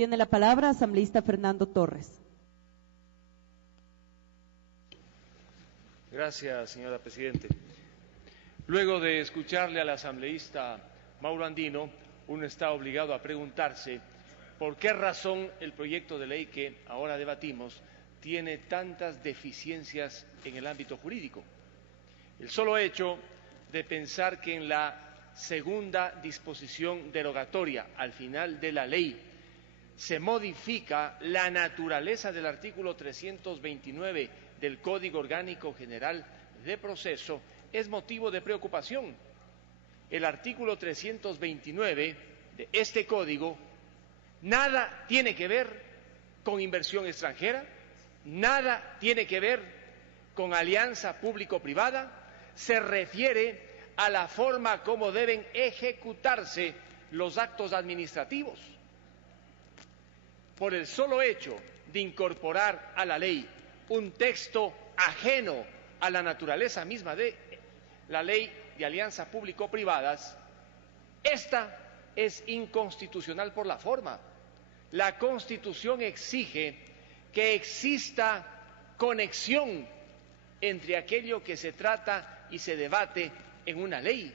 Tiene la palabra asambleísta Fernando Torres. Gracias, señora Presidente. Luego de escucharle al asambleísta Mauro Andino, uno está obligado a preguntarse por qué razón el proyecto de ley que ahora debatimos tiene tantas deficiencias en el ámbito jurídico. El solo hecho de pensar que en la segunda disposición derogatoria al final de la ley se modifica la naturaleza del artículo 329 del Código Orgánico General de Proceso es motivo de preocupación. El artículo 329 de este código nada tiene que ver con inversión extranjera, nada tiene que ver con alianza público-privada, se refiere a la forma como deben ejecutarse los actos administrativos. Por el solo hecho de incorporar a la ley un texto ajeno a la naturaleza misma de la ley de alianza público-privadas, esta es inconstitucional por la forma. La Constitución exige que exista conexión entre aquello que se trata y se debate en una ley.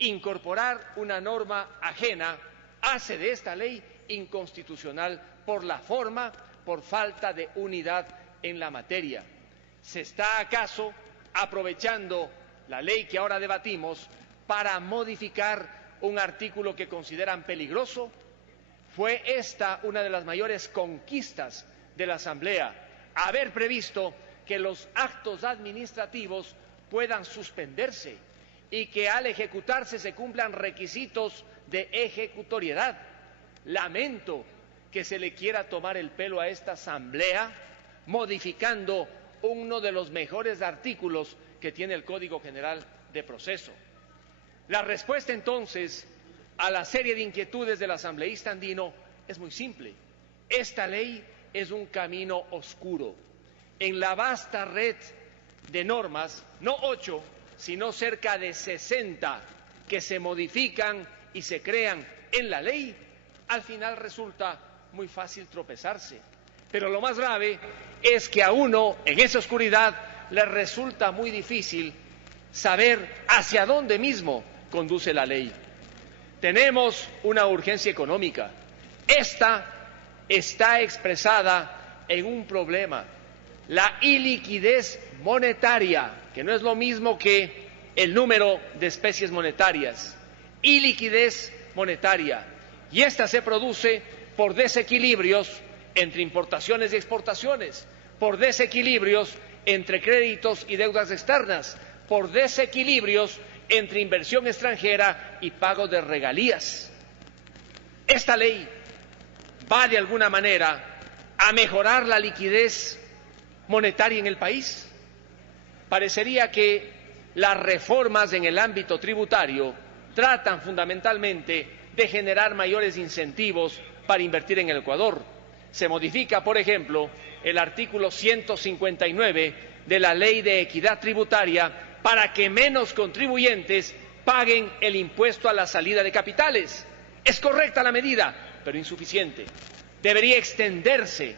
Incorporar una norma ajena hace de esta ley inconstitucional por la forma, por falta de unidad en la materia. ¿Se está acaso aprovechando la ley que ahora debatimos para modificar un artículo que consideran peligroso? Fue esta una de las mayores conquistas de la Asamblea, haber previsto que los actos administrativos puedan suspenderse y que al ejecutarse se cumplan requisitos de ejecutoriedad. Lamento que se le quiera tomar el pelo a esta Asamblea modificando uno de los mejores artículos que tiene el Código General de Proceso. La respuesta entonces a la serie de inquietudes del asambleísta Andino es muy simple. Esta ley es un camino oscuro. En la vasta red de normas, no 8, sino cerca de 60 que se modifican y se crean en la ley, al final resulta muy fácil tropezarse. Pero lo más grave es que a uno, en esa oscuridad, le resulta muy difícil saber hacia dónde mismo conduce la ley. Tenemos una urgencia económica. Esta está expresada en un problema, la iliquidez monetaria, que no es lo mismo que el número de especies monetarias. Iliquidez monetaria. Y esta se produce por desequilibrios entre importaciones y exportaciones, por desequilibrios entre créditos y deudas externas, por desequilibrios entre inversión extranjera y pago de regalías. Esta ley va de alguna manera a mejorar la liquidez monetaria en el país. Parecería que las reformas en el ámbito tributario tratan fundamentalmente de generar mayores incentivos para invertir en el Ecuador. Se modifica, por ejemplo, el artículo 159 de la Ley de Equidad Tributaria para que menos contribuyentes paguen el impuesto a la salida de capitales. Es correcta la medida, pero insuficiente. Debería extenderse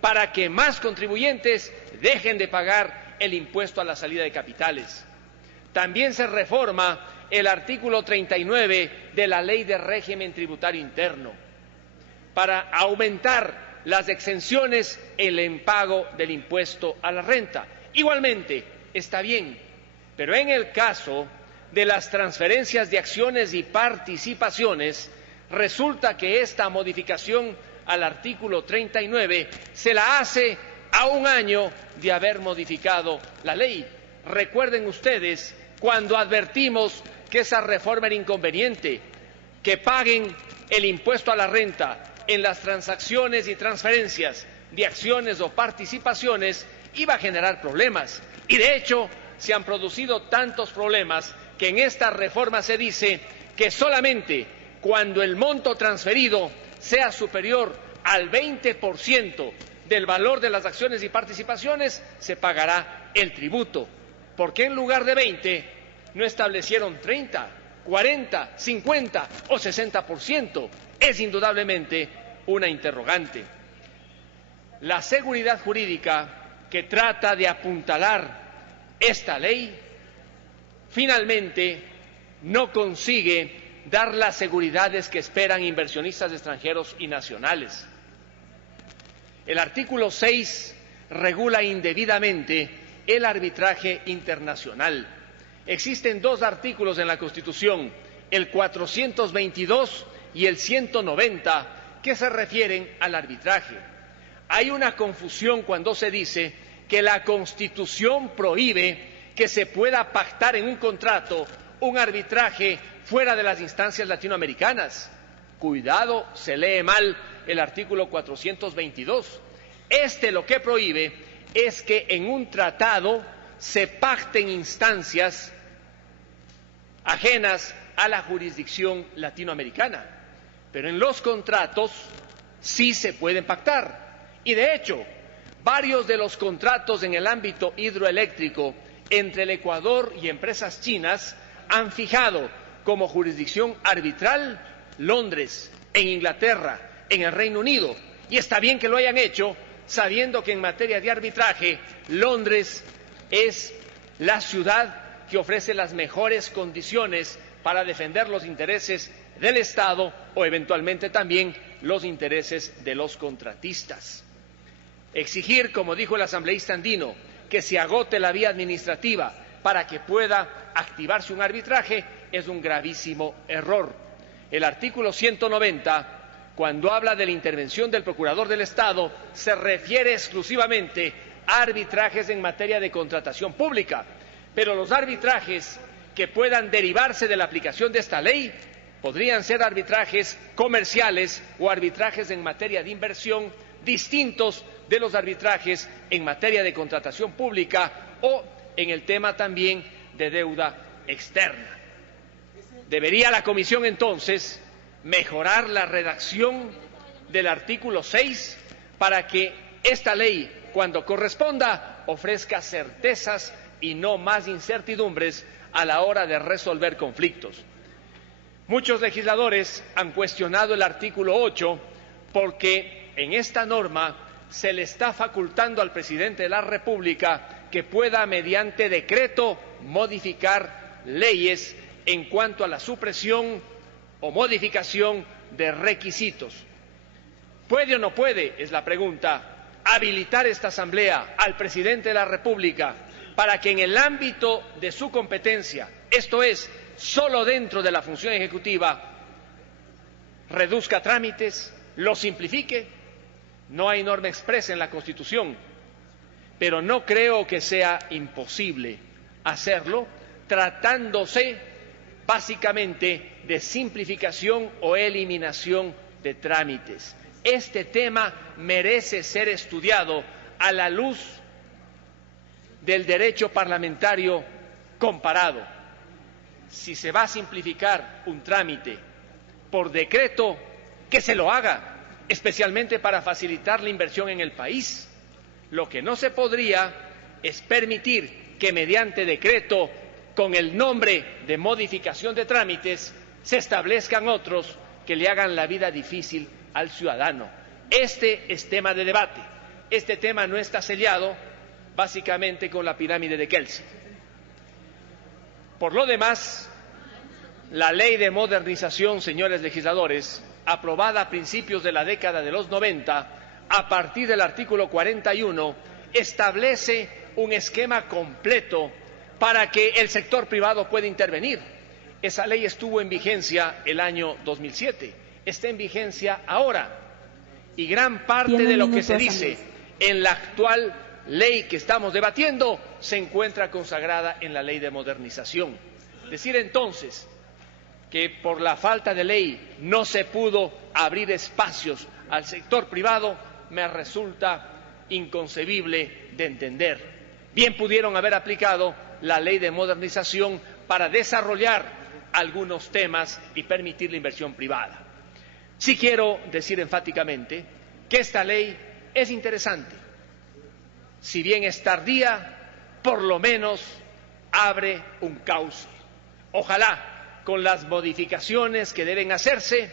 para que más contribuyentes dejen de pagar el impuesto a la salida de capitales. También se reforma el artículo 39 de la Ley de Régimen Tributario Interno para aumentar las exenciones en el impago del impuesto a la renta. Igualmente, está bien, pero en el caso de las transferencias de acciones y participaciones, resulta que esta modificación al artículo 39 se la hace a un año de haber modificado la ley. Recuerden ustedes cuando advertimos que esa reforma era inconveniente, que paguen el impuesto a la renta en las transacciones y transferencias de acciones o participaciones iba a generar problemas. Y de hecho se han producido tantos problemas que en esta reforma se dice que solamente cuando el monto transferido sea superior al 20% del valor de las acciones y participaciones se pagará el tributo. ¿Por qué en lugar de 20 no establecieron 30, 40, 50 o 60%? Es indudablemente una interrogante. La seguridad jurídica que trata de apuntalar esta ley finalmente no consigue dar las seguridades que esperan inversionistas extranjeros y nacionales. El artículo 6 regula indebidamente el arbitraje internacional. Existen dos artículos en la Constitución, el 422 y el 190, que se refieren al arbitraje. Hay una confusión cuando se dice que la Constitución prohíbe que se pueda pactar en un contrato un arbitraje fuera de las instancias latinoamericanas. Cuidado, se lee mal el artículo 422. Lo que prohíbe es que en un tratado se pacten instancias ajenas a la jurisdicción latinoamericana, pero en los contratos sí se pueden pactar. Y de hecho, varios de los contratos en el ámbito hidroeléctrico entre el Ecuador y empresas chinas han fijado como jurisdicción arbitral Londres, en Inglaterra, en el Reino Unido. Y está bien que lo hayan hecho, sabiendo que en materia de arbitraje Londres es la ciudad que ofrece las mejores condiciones para defender los intereses del Estado o eventualmente también los intereses de los contratistas. Exigir, como dijo el asambleísta andino, que se agote la vía administrativa para que pueda activarse un arbitraje es un gravísimo error. El artículo 190, cuando habla de la intervención del Procurador del Estado, se refiere exclusivamente a arbitrajes en materia de contratación pública, pero los arbitrajes que puedan derivarse de la aplicación de esta ley podrían ser arbitrajes comerciales o arbitrajes en materia de inversión distintos de los arbitrajes en materia de contratación pública o en el tema también de deuda externa. Debería la Comisión entonces mejorar la redacción del artículo 6 para que esta ley, cuando corresponda, ofrezca certezas y no más incertidumbres a la hora de resolver conflictos. Muchos legisladores han cuestionado el artículo 8 porque en esta norma se le está facultando al presidente de la República que pueda, mediante decreto, modificar leyes en cuanto a la supresión o modificación de requisitos. ¿Puede o no puede? Es la pregunta. Habilitar esta Asamblea al presidente de la República para que en el ámbito de su competencia, esto es, solo dentro de la función ejecutiva, reduzca trámites, los simplifique. No hay norma expresa en la Constitución, pero no creo que sea imposible hacerlo, tratándose básicamente de simplificación o eliminación de trámites. Este tema merece ser estudiado a la luz del derecho parlamentario comparado. Si se va a simplificar un trámite por decreto, que se lo haga, especialmente para facilitar la inversión en el país. Lo que no se podría es permitir que mediante decreto, con el nombre de modificación de trámites, se establezcan otros que le hagan la vida difícil al ciudadano. Este es tema de debate. Este tema no está sellado básicamente con la pirámide de Kelsen. Por lo demás, la ley de modernización, señores legisladores, aprobada a principios de la década de los 90, a partir del artículo 41, establece un esquema completo para que el sector privado pueda intervenir. Esa ley estuvo en vigencia el año 2007, está en vigencia ahora, y gran parte de lo que se dice en la actual ley que estamos debatiendo se encuentra consagrada en la ley de modernización. Decir entonces que por la falta de ley no se pudo abrir espacios al sector privado me resulta inconcebible de entender. Bien pudieron haber aplicado la ley de modernización para desarrollar algunos temas y permitir la inversión privada. Sí quiero decir enfáticamente que esta ley es interesante. Si bien es tardía, por lo menos abre un cauce. Ojalá, con las modificaciones que deben hacerse,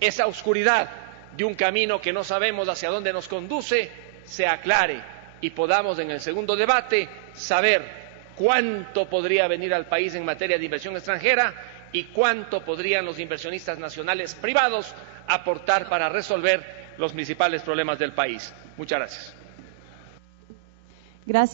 esa oscuridad de un camino que no sabemos hacia dónde nos conduce se aclare y podamos en el segundo debate saber cuánto podría venir al país en materia de inversión extranjera y cuánto podrían los inversionistas nacionales privados aportar para resolver los principales problemas del país. Muchas gracias. Gracias.